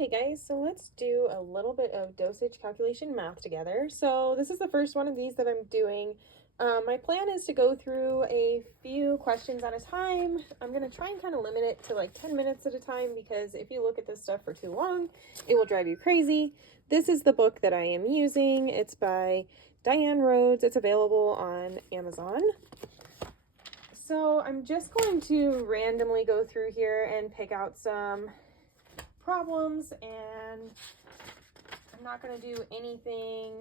Okay guys, so let's do a little bit of dosage calculation math together. So this is the first one of these that I'm doing. My plan is to go through a few questions at a time. I'm going to try and kind of limit it to like 10 minutes at a time, because if you look at this stuff for too long, it will drive you crazy. This is the book that I am using. It's by Diane Rhodes. It's available on Amazon. So I'm just going to randomly go through here and pick out some problems, and I'm not going to do anything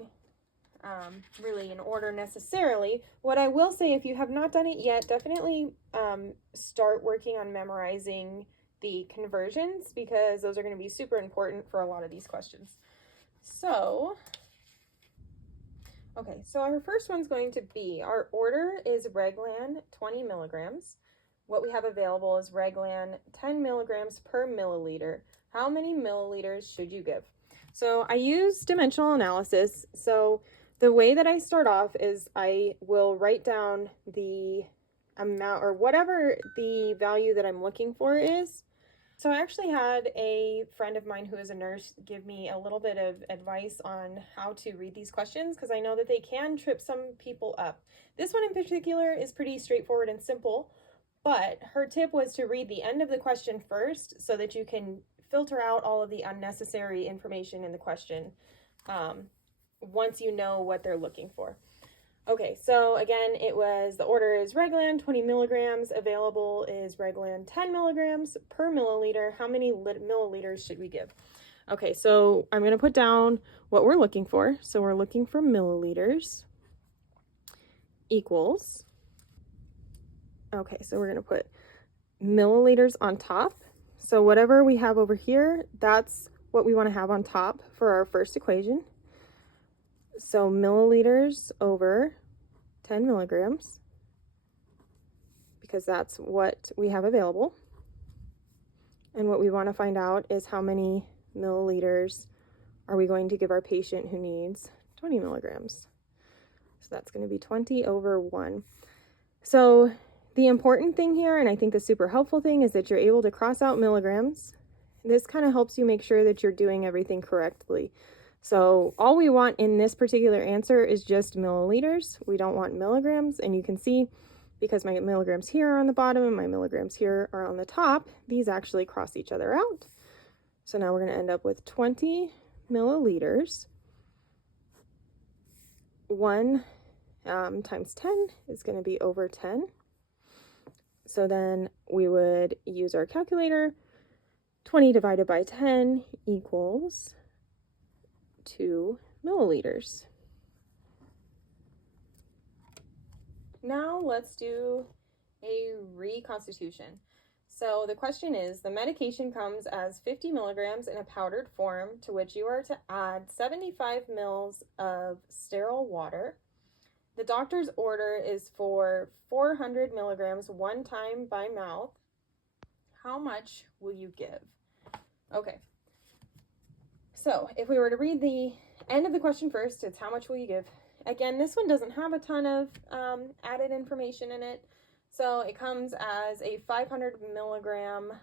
really in order necessarily. What I will say, if you have not done it yet, definitely start working on memorizing the conversions, because those are going to be super important for a lot of these questions. So okay, so our first one's going to be, our order is Reglan 20 milligrams. What we have available is Reglan 10 milligrams per milliliter. How many milliliters should you give? So I use dimensional analysis. So the way that I start off is I will write down the amount, or whatever the value that I'm looking for is. So I actually had a friend of mine who is a nurse give me a little bit of advice on how to read these questions, because I know that they can trip some people up. This one in particular is pretty straightforward and simple, but her tip was to read the end of the question first so that you can filter out all of the unnecessary information in the question once you know what they're looking for. Okay, so again, it was, the order is Reglan 20 milligrams, available is Reglan 10 milligrams per milliliter. How many milliliters should we give? Okay, so I'm going to put down what we're looking for. So we're looking for milliliters equals, okay, so we're going to put milliliters on top. So whatever we have over here, that's what we want to have on top for our first equation. So milliliters over 10 milligrams, because that's what we have available. And what we want to find out is how many milliliters are we going to give our patient who needs 20 milligrams. So that's going to be 20 over 1. So the important thing here, and I think the super helpful thing, is that you're able to cross out milligrams. This kind of helps you make sure that you're doing everything correctly. So all we want in this particular answer is just milliliters. We don't want milligrams. And you can see, because my milligrams here are on the bottom and my milligrams here are on the top, these actually cross each other out. So now we're going to end up with 20 milliliters. 1 times 10 is going to be over 10. So then we would use our calculator. 20 divided by 10 equals 2 milliliters. Now let's do a reconstitution. So the question is, the medication comes as 50 milligrams in a powdered form, to which you are to add 75 mils of sterile water. The doctor's order is for 400 milligrams one time by mouth. How much will you give? Okay. So if we were to read the end of the question first, it's how much will you give? Again, this one doesn't have a ton of added information in it. So it comes as a 500 milligram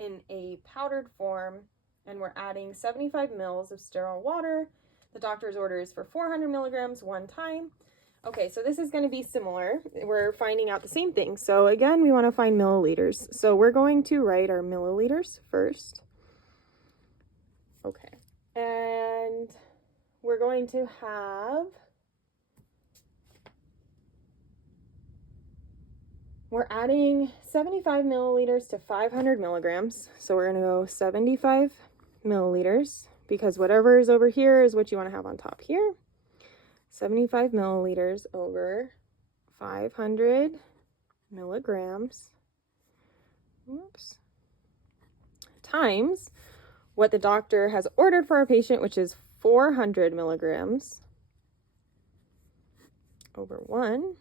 in a powdered form, and we're adding 75 mils of sterile water. The doctor's order is for 400 milligrams one time. Okay, so this is going to be similar. We're finding out the same thing. So again, we want to find milliliters. So we're going to write our milliliters first. Okay, and we're going to have, we're adding 75 milliliters to 500 milligrams. So we're going to go 75 milliliters, because whatever is over here is what you want to have on top here. 75 milliliters over 500 milligrams, oops, times what the doctor has ordered for our patient, which is 400 milligrams over 1.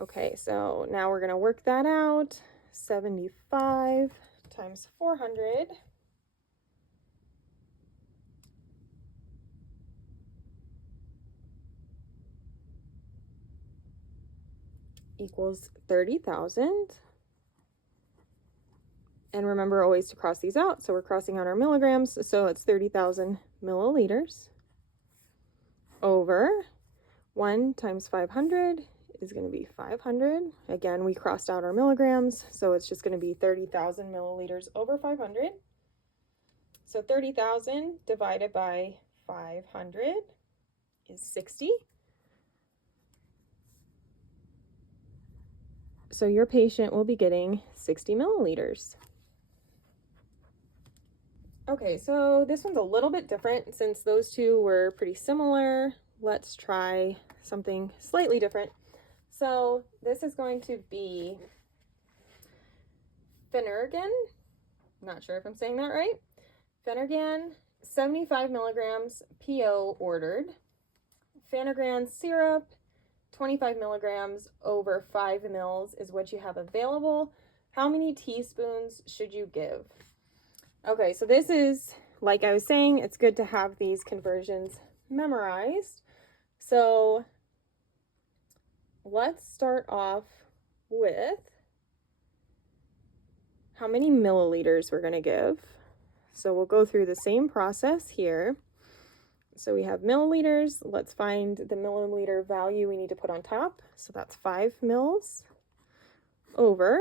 Okay, so now we're going to work that out. 75 times 400 equals 30,000. And remember always to cross these out. So we're crossing out our milligrams. So it's 30,000 milliliters over 1 times 500 is going to be 500. Again, we crossed out our milligrams, so it's just going to be 30,000 milliliters over 500. So 30,000 divided by 500 is 60. So your patient will be getting 60 milliliters. Okay, so this one's a little bit different since those two were pretty similar. Let's try something slightly different. So this is going to be Phenergan. Not sure if I'm saying that right. Phenergan, 75 milligrams, PO ordered. Phenergan syrup, 25 milligrams over 5 mils is what you have available. How many teaspoons should you give? Okay, so this is, like I was saying, it's good to have these conversions memorized. So let's start off with how many milliliters we're going to give. So we'll go through the same process here. So we have milliliters. Let's find the milliliter value we need to put on top. So that's 5 mils over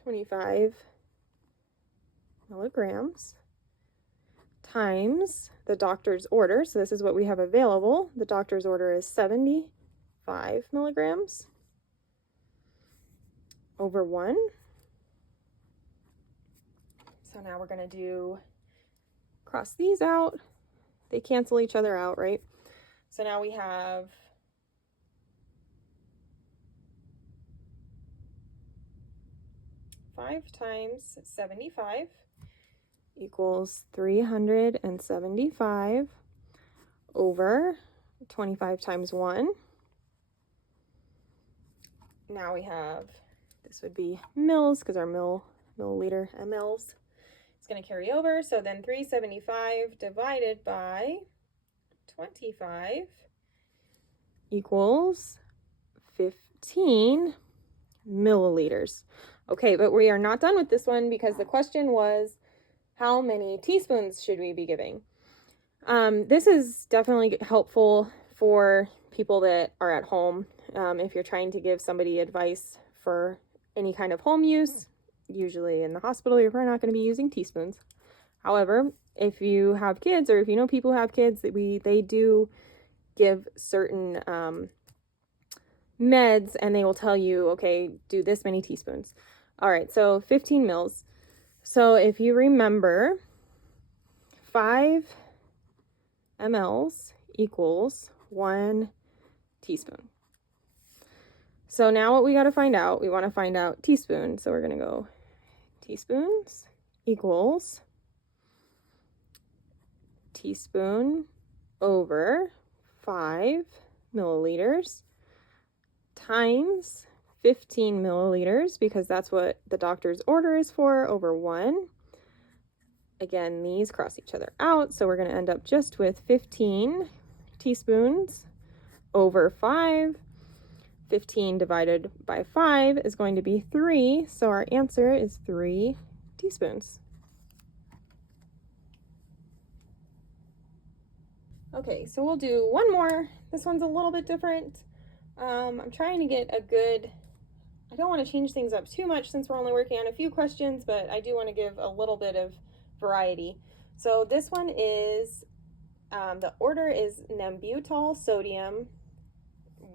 25 milligrams times the doctor's order. So this is what we have available. The doctor's order is 75 milligrams over 1. So now we're going to do, cross these out. They cancel each other out, right? So now we have 5 times 75 equals 375 over 25 times 1. Now we have, this would be mils because our milliliter, mLs, is going to carry over. So then 375 divided by 25 equals 15 milliliters. Okay, but we are not done with this one because the question was, how many teaspoons should we be giving? This is definitely helpful for people that are at home. If you're trying to give somebody advice for any kind of home use, usually in the hospital, you're probably not going to be using teaspoons. However, if you have kids or if you know people who have kids, they do give certain meds and they will tell you, okay, do this many teaspoons. All right, so 15 mils. So if you remember, 5 mLs equals 1 teaspoon. So now what we got to find out, we want to find out teaspoon. So we're going to go teaspoons equals teaspoon over 5 milliliters times 15 milliliters, because that's what the doctor's order is for, over 1. Again, these cross each other out, so we're going to end up just with 15 teaspoons over 5. 15 divided by 5 is going to be 3, so our answer is 3 teaspoons. Okay, so we'll do one more. This one's a little bit different. I'm trying to get a good, I don't want to change things up too much since we're only working on a few questions, but I do want to give a little bit of variety. So this one is, the order is Nembutal sodium,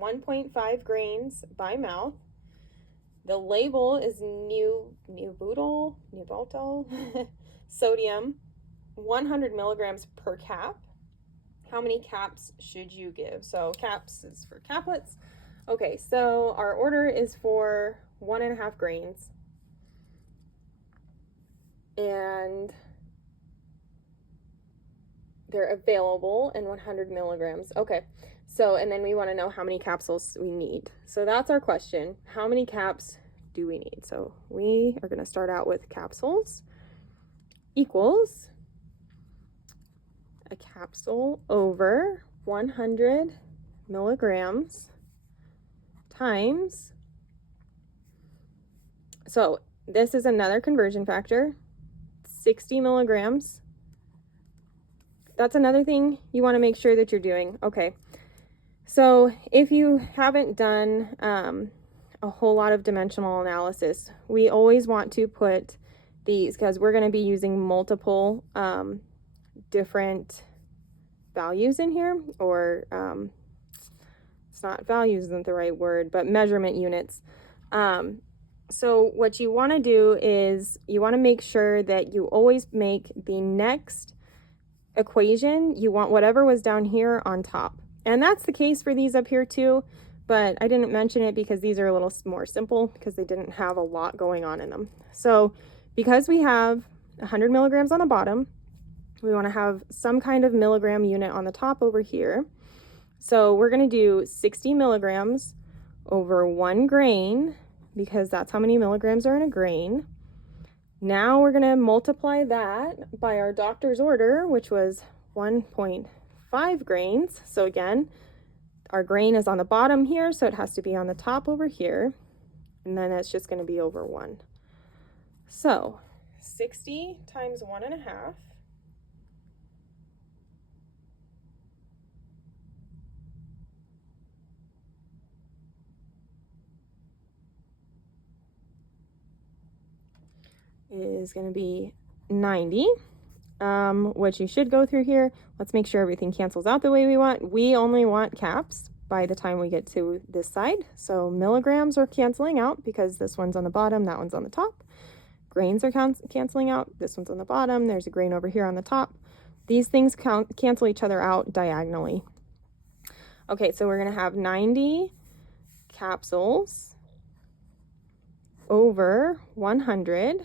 1.5 grains by mouth. The label is Nembutal sodium, 100 milligrams per cap. How many caps should you give? So caps is for caplets. Okay, so our order is for 1.5 grains. And they're available in 100 milligrams. Okay, so, and then we want to know how many capsules we need. So that's our question. How many caps do we need? So we are going to start out with capsules equals a capsule over 100 milligrams times, so this is another conversion factor, 60 milligrams. That's another thing you want to make sure that you're doing. Okay, so if you haven't done a whole lot of dimensional analysis, we always want to put these, because we're going to be using multiple different values in here, or it's not, values isn't the right word, but measurement units. So what you want to do is you want to make sure that you always make the next equation, you want whatever was down here on top. And that's the case for these up here too, but I didn't mention it because these are a little more simple because they didn't have a lot going on in them. So because we have 100 milligrams on the bottom, we want to have some kind of milligram unit on the top over here. So we're going to do 60 milligrams over 1 grain, because that's how many milligrams are in a grain. Now we're going to multiply that by our doctor's order, which was 1.5 grains. So again, our grain is on the bottom here, so it has to be on the top over here. And then it's just going to be over 1. So 60 times 1.5 is going to be 90, which you should go through here. Let's make sure everything cancels out the way we want. We only want caps by the time we get to this side. So milligrams are canceling out because this one's on the bottom, that one's on the top. Grains are canceling out. This one's on the bottom. There's a grain over here on the top. These things cancel each other out diagonally. Okay, so we're going to have 90 capsules over 100.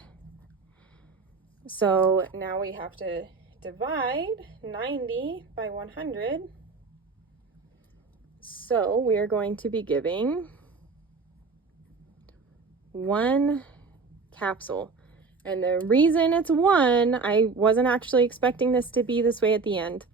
So now we have to divide 90 by 100. So we are going to be giving 1 capsule. And the reason it's 1, I wasn't actually expecting this to be this way at the end.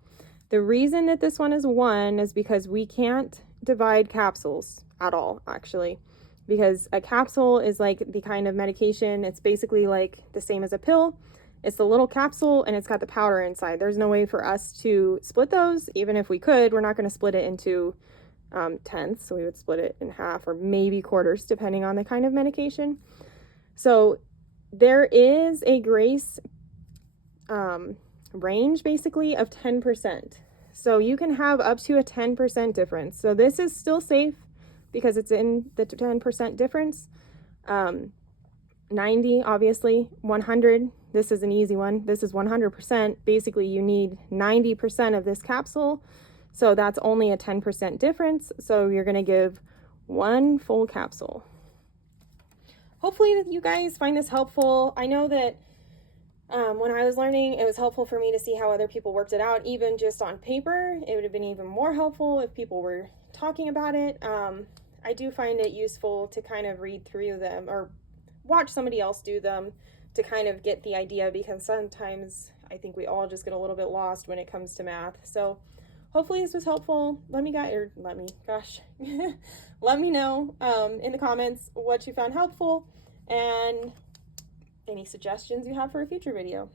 The reason that this one is 1 is because we can't divide capsules at all, actually. Because a capsule is like the kind of medication, it's basically like the same as a pill. It's the little capsule and it's got the powder inside. There's no way for us to split those. Even if we could, we're not going to split it into tenths. So we would split it in half or maybe quarters, depending on the kind of medication. So there is a grace range basically of 10%. So you can have up to a 10% difference. So this is still safe because it's in the 10% difference. 90, obviously, 100, this is an easy one. This is 100%. Basically, you need 90% of this capsule. So that's only a 10% difference. So you're going to give 1 full capsule. Hopefully that you guys find this helpful. I know that when I was learning, it was helpful for me to see how other people worked it out, even just on paper. It would have been even more helpful if people were talking about it. I do find it useful to kind of read through them or watch somebody else do them to kind of get the idea, because sometimes I think we all just get a little bit lost when it comes to math. So hopefully this was helpful. Let me know in the comments what you found helpful and any suggestions you have for a future video.